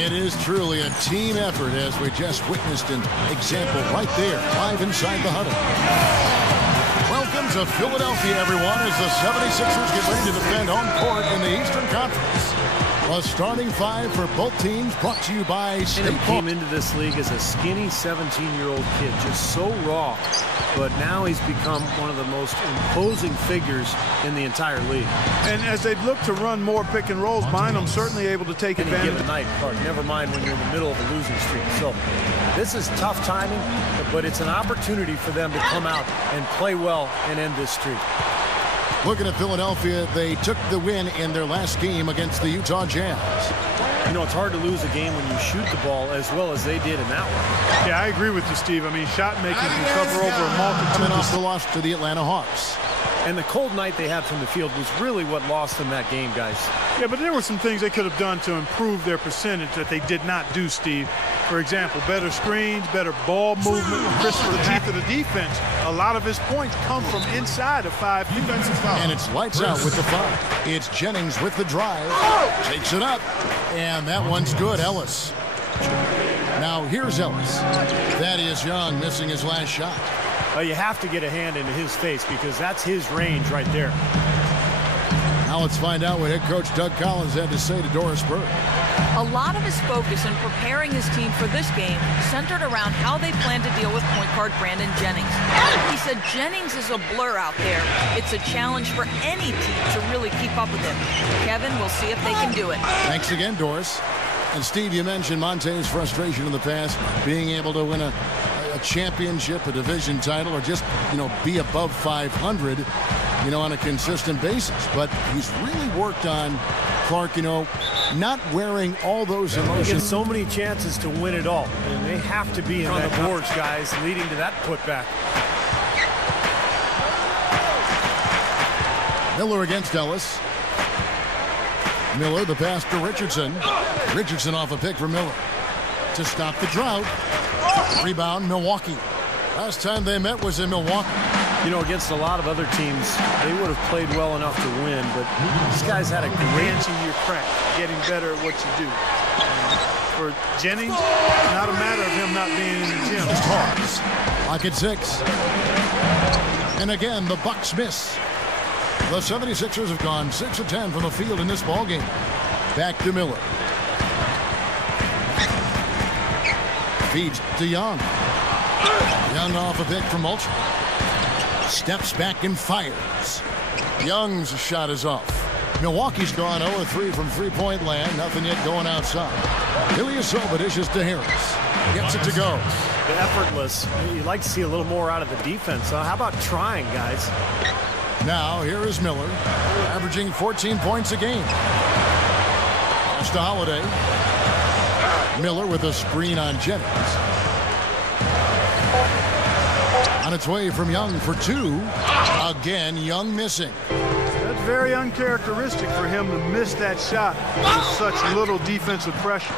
It is truly a team effort, as we just witnessed an example right there, live inside the huddle. Welcome to Philadelphia, everyone, as the 76ers get ready to defend home court in the Eastern Conference. A starting five for both teams, brought to you by State Farm. He came into this league as a skinny 17-year-old kid, just so raw. But now he's become one of the most imposing figures in the entire league. And as they look to run more pick and rolls, Bynum's certainly able to take advantage. Given night, never mind when you're in the middle of a losing streak. So this is tough timing, but it's an opportunity for them to come out and play well and end this streak. Looking at Philadelphia, they took the win in their last game against the Utah Jazz. You know, it's hard to lose a game when you shoot the ball as well as they did in that one. Yeah, I agree with you, Steve. I mean, shot making can cover over a multitude of the loss to the Atlanta Hawks. And the cold night they had from the field was really what lost them that game, guys. Yeah, but there were some things they could have done to improve their percentage that they did not do, Steve. For example, better screens, better ball movement, crisper teeth of the defense. A lot of his points come from inside of 5 defensive fouls. And it's lights out with the foul. It's Jennings with the drive. Takes it up. And that one's good, Ellis. Now here's Ellis. Thaddeus Young missing his last shot. You have to get a hand into his face because that's his range right there. Now let's find out what head coach Doug Collins had to say to Doris Burke. A lot of his focus in preparing his team for this game centered around how they plan to deal with point guard Brandon Jennings. He said Jennings is a blur out there. It's a challenge for any team to really keep up with him. Kevin, we'll see if they can do it. Thanks again, Doris. And Steve, you mentioned Monte's frustration in the past, being able to win a championship, a division title, or just, be above 500, on a consistent basis. But he's really worked on, Clark, not wearing all those emotions. He gets so many chances to win it all, and they have to be on the boards, guys, leading to that putback. Miller against Ellis. Miller, the pass to Richardson. Richardson off a pick for Miller to stop the drought. Rebound, Milwaukee. Last time they met was in Milwaukee. Against a lot of other teams, they would have played well enough to win, but these guys had a great your craft, getting better at what you do. For Jennings, not a matter of him not being in the gym. Toss. Lock at 6. And again, the Bucks miss. The 76ers have gone 6 of 10 from the field in this ball game. Back to Miller. Feeds to Young. Young off a pick from Ultra. Steps back and fires. Young's shot is off. Milwaukee's gone 0-3 from three-point land. Nothing yet going outside. Ilyasova dishes to Harris. Gets it to go. The effortless. You'd like to see a little more out of the defense. How about trying, guys? Now here is Miller, averaging 14 points a game. Pass to Holiday. Miller with a screen on Jennings. On its way from Young for 2. Again, Young missing. That's very uncharacteristic for him to miss that shot with such little defensive pressure.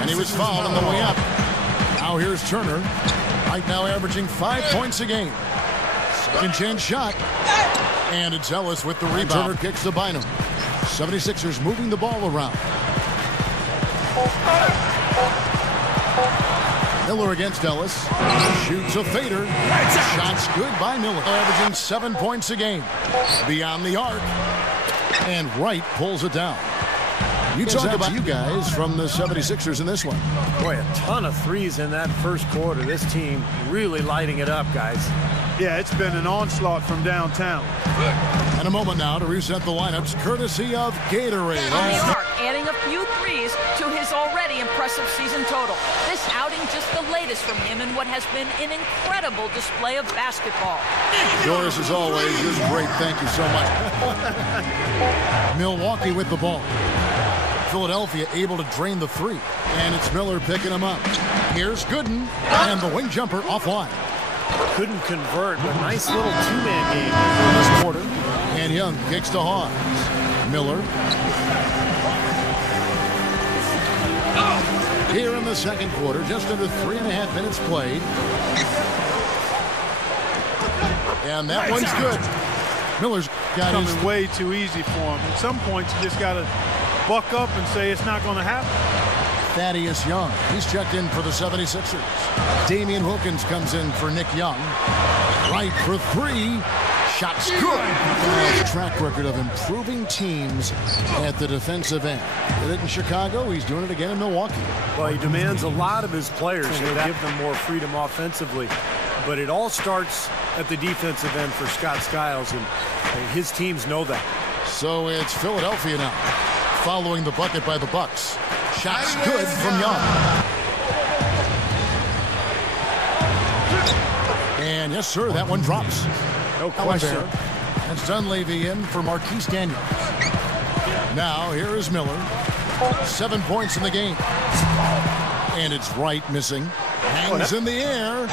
And he was fouled on the way up. Now here's Turner. Right now averaging 5 points a game. Second chance shot. And it's Ellis with the rebound. Turner kicks to Bynum. 76ers moving the ball around. Miller against Ellis. Shoots a fader. Shots good by Miller. Averaging 7 points a game. Beyond the arc. And Wright pulls it down. You talk about you guys from the 76ers in this one. Boy, a ton of threes in that first quarter. This team really lighting it up, guys. Yeah, it's been an onslaught from downtown. And a moment now to reset the lineups, courtesy of Gatorade. On the arc, adding a few threes to his already impressive season total. This outing just the latest from him in what has been an incredible display of basketball. Doris, as always, is great. Thank you so much. Milwaukee with the ball. Philadelphia able to drain the 3. And it's Miller picking him up. Here's Gooden. And the wing jumper offline. Couldn't convert, but nice little two-man game in this quarter. And Young kicks to Hawes. Miller. Here in the second quarter, just under 3.5 minutes played. And that one's good. Miller's got his... Coming way too easy for him. At some points, you just got to buck up and say it's not going to happen. Thaddeus Young. He's checked in for the 76ers. Damian Wilkins comes in for Nick Young. Right for three. Shots good. Track record of improving teams at the defensive end. Did it in Chicago. He's doing it again in Milwaukee. Well, he demands a lot of his players to give them more freedom offensively. But it all starts at the defensive end for Scott Skiles, and his teams know that. So it's Philadelphia now, following the bucket by the Bucks. Shots good from Young. And yes, sir, that one drops. No question. That's Dunleavy in for Marquise Daniels. Now here is Miller. 7 points in the game. And it's Wright missing. Hangs in the air.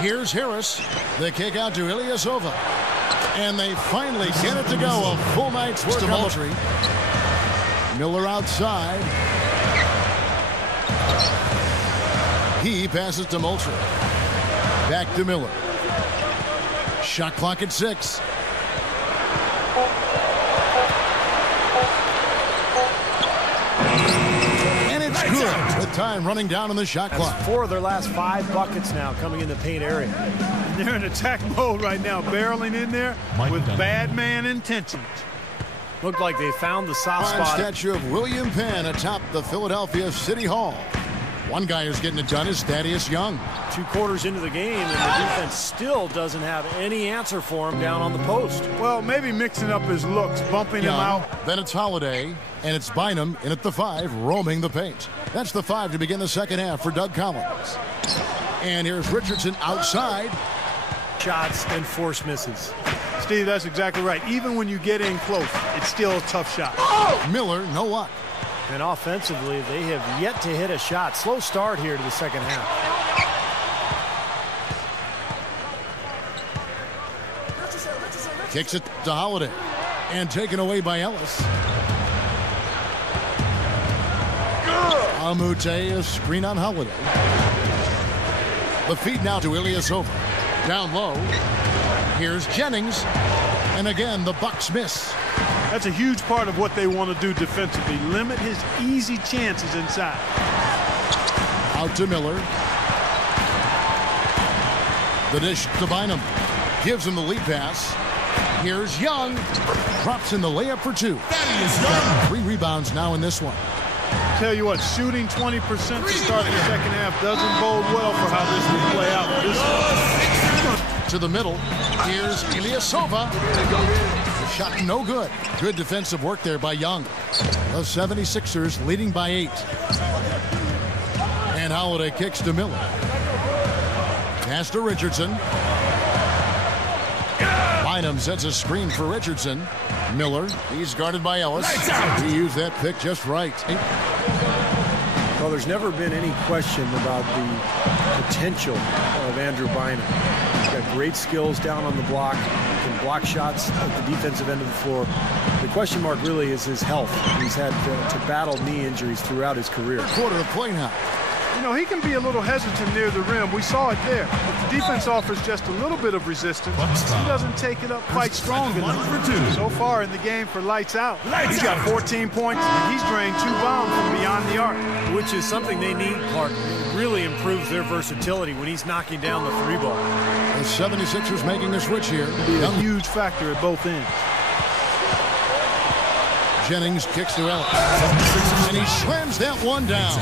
Here's Harris. The kick out to Ilyasova. And they finally get it to go. A full night's work to Moultrie. Miller outside. He passes to Moultrie. Back to Miller. Shot clock at 6. And it's good. With time running down on the shot clock. 4 of their last 5 buckets now coming in the paint area. And they're in attack mode right now, barreling in there with bad man intentions. Looked like they found the soft spot. Statue of William Penn atop the Philadelphia City Hall. One guy who's getting it done is Thaddeus Young. 2 quarters into the game, and the defense still doesn't have any answer for him down on the post. Well, maybe mixing up his looks, bumping him out. Then it's Holiday, and it's Bynum in at the 5, roaming the paint. That's the 5 to begin the second half for Doug Collins. And here's Richardson outside. Shots and force misses. Steve, that's exactly right. Even when you get in close, it's still a tough shot. Miller, no luck. And offensively, they have yet to hit a shot. Slow start here to the second half. Kicks it to Holiday. And taken away by Ellis. Amute, a screen on Holiday. The feed now to Ilyasova. Down low. Here's Jennings. And again, the Bucks miss. That's a huge part of what they want to do defensively. Limit his easy chances inside. Out to Miller. The dish to Bynum. Gives him the lead pass. Here's Young. Drops in the layup for 2. Got 3 rebounds now in this one. Tell you what, shooting 20% to start the second half doesn't bode well for how this will play out. To the middle. Here's Ilyasova. Shot no good. Good defensive work there by Young. The 76ers leading by 8. And Holiday kicks to Miller. Pass to Richardson. Bynum sets a screen for Richardson. Miller, he's guarded by Ellis. He used that pick just right. Well, there's never been any question about the potential of Andrew Bynum. He's got great skills down on the block. He can block shots at the defensive end of the floor. The question mark really is his health. He's had to battle knee injuries throughout his career. Quarter of play now. You know, he can be a little hesitant near the rim. We saw it there. If the defense offers just a little bit of resistance, he doesn't take it up quite strong enough. So far in the game for lights out, he's got 14 points, and he's drained 2 bombs from beyond the arc. Which is something they need, Clark. It really improves their versatility when he's knocking down the 3 ball. The 76ers making a switch here. A huge factor at both ends. Jennings kicks to Ellis. And he slams that one down.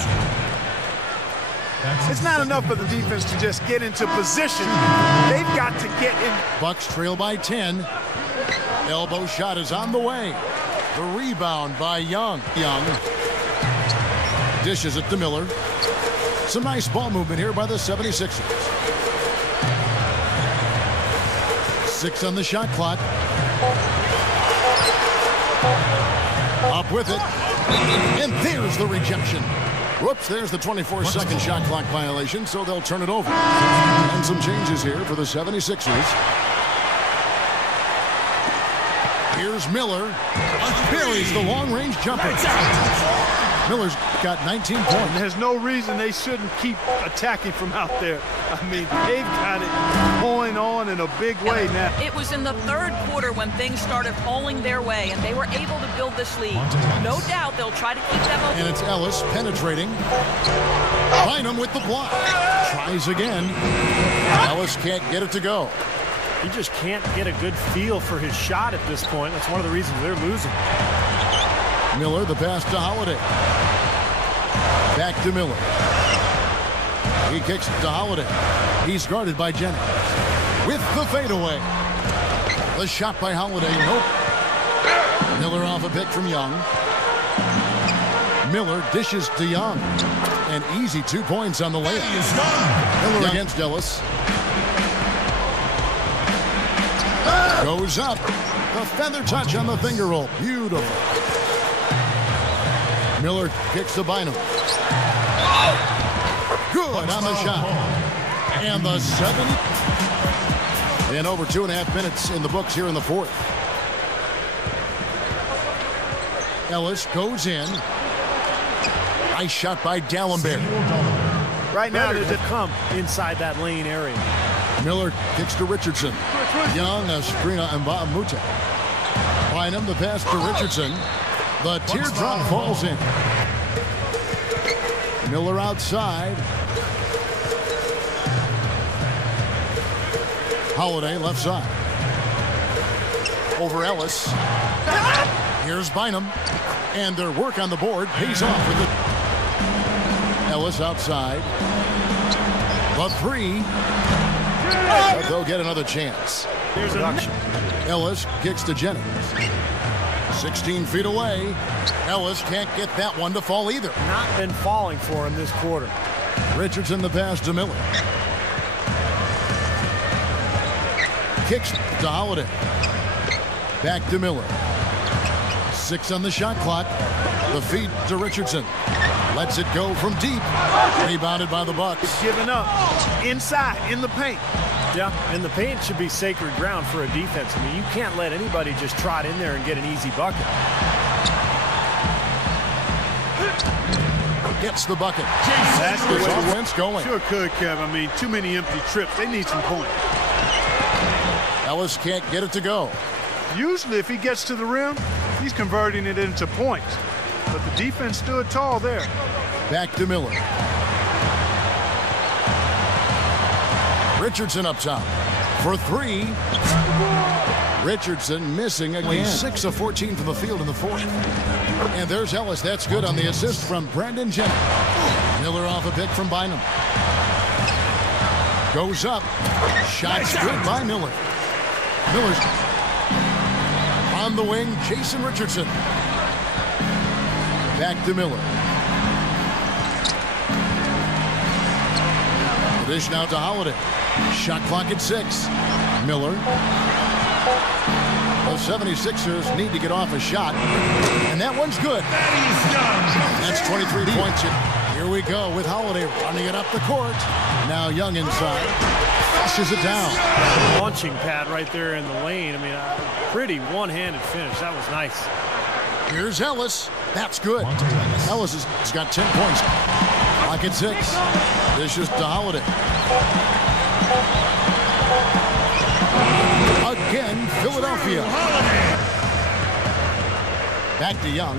It's not enough for the defense to just get into position. They've got to get in. Bucks trail by 10. Elbow shot is on the way. The rebound by Young. Young dishes it to Miller. Some nice ball movement here by the 76ers. 6 on the shot clock. Up with it. And there's the rejection. Whoops, there's the 24-second shot clock violation, so they'll turn it over. And some changes here for the 76ers. Here's Miller. Buries the long-range jumper. Miller's got 19 points. There's no reason they shouldn't keep attacking from out there. I mean, they've got it going on in a big way now. It was in the third quarter when things started falling their way, and they were able to build this lead. No doubt they'll try to keep them open. And it's Ellis penetrating. Bynum with the block. Tries again. Ellis can't get it to go. He just can't get a good feel for his shot at this point. That's one of the reasons they're losing. Miller, the pass to Holiday. Back to Miller. He kicks it to Holiday. He's guarded by Jennings. With the fadeaway. The shot by Holiday. Nope. Miller off a pick from Young. Miller dishes to Young. An easy 2 points on the layup. Miller against Ellis. Goes up. The feather touch on the finger roll. Beautiful. Miller kicks to Bynum. Good on the shot. And the 7. And over 2.5 minutes in the books here in the fourth. Ellis goes in. Nice shot by D'Alembert. Right now, they just come inside that lane area. Miller kicks to Richardson. Young, a screen on Mute. Bynum, the pass to Richardson. The teardrop falls in. Miller outside. Holiday left side. Over Ellis. Here's Bynum. And their work on the board pays off with it. Ellis outside. The 3. But they'll get another chance. Here's production. Ellis kicks to Jennings. 16 feet away. Ellis can't get that one to fall either. Not been falling for him this quarter. Richardson the pass to Miller. Kicks to Holiday. Back to Miller. 6 on the shot clock. The feed to Richardson. Lets it go from deep. Rebounded by the Bucks. Giving up inside in the paint. Yeah, and the paint should be sacred ground for a defense. I mean, you can't let anybody just trot in there and get an easy bucket. Gets the bucket. That's the way Wentz going. Sure could, Kev. I mean, too many empty trips. They need some points. Ellis can't get it to go. Usually, if he gets to the rim, he's converting it into points. But the defense stood tall there. Back to Miller. Richardson up top for 3. Richardson missing again. 6 of 14 from the field in the fourth. And there's Ellis. That's good on the assist from Brandon Jennings. Miller off a pick from Bynum. Goes up. Shots good by Miller. Miller's on the wing. Jason Richardson. Back to Miller. Dish now to Holiday. Shot clock at 6. Miller. The 76ers need to get off a shot. And that one's good. That's 23 points. Here we go with Holiday running it up the court. Now Young inside. Flushes it down. Launching pad right there in the lane. I mean, a pretty one-handed finish. That was nice. Here's Ellis. That's good. Ellis has got 10 points. Clock at 6. Dishes to Holiday. Again, Philadelphia. Back to Young.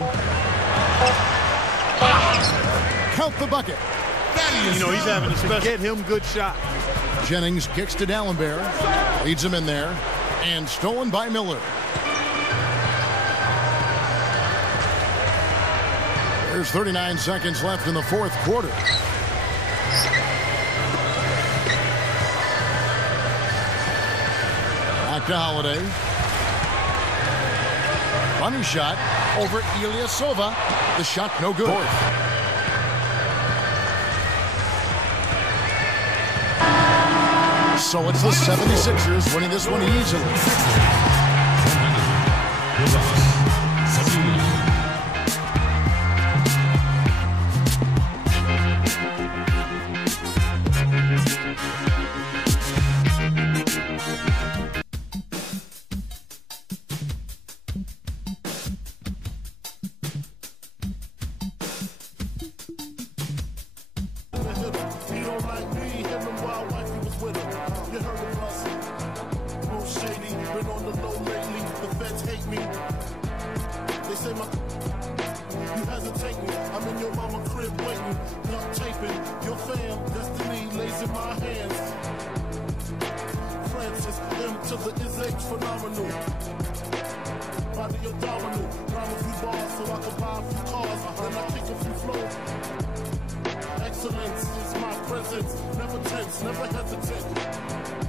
Count the bucket. You know, he's having a special. Get him good shot. Jennings kicks to D'Alembert. Leads him in there. And stolen by Miller. There's 39 seconds left in the fourth quarter. Back to Holiday. Funny shot over Ilyasova. The shot no good. So it's the 76ers winning this one easily. He don't like me, him and my wife. say you hesitating. I'm in your mama crib waiting, duct taping. Your fam, destiny lays in my hands. Francis, M to the is H phenomenal. Body abdominal, rhyme a few bars so I can buy a few cars. Then I kick a few flows. Excellence is my presence, never tense, never hesitant.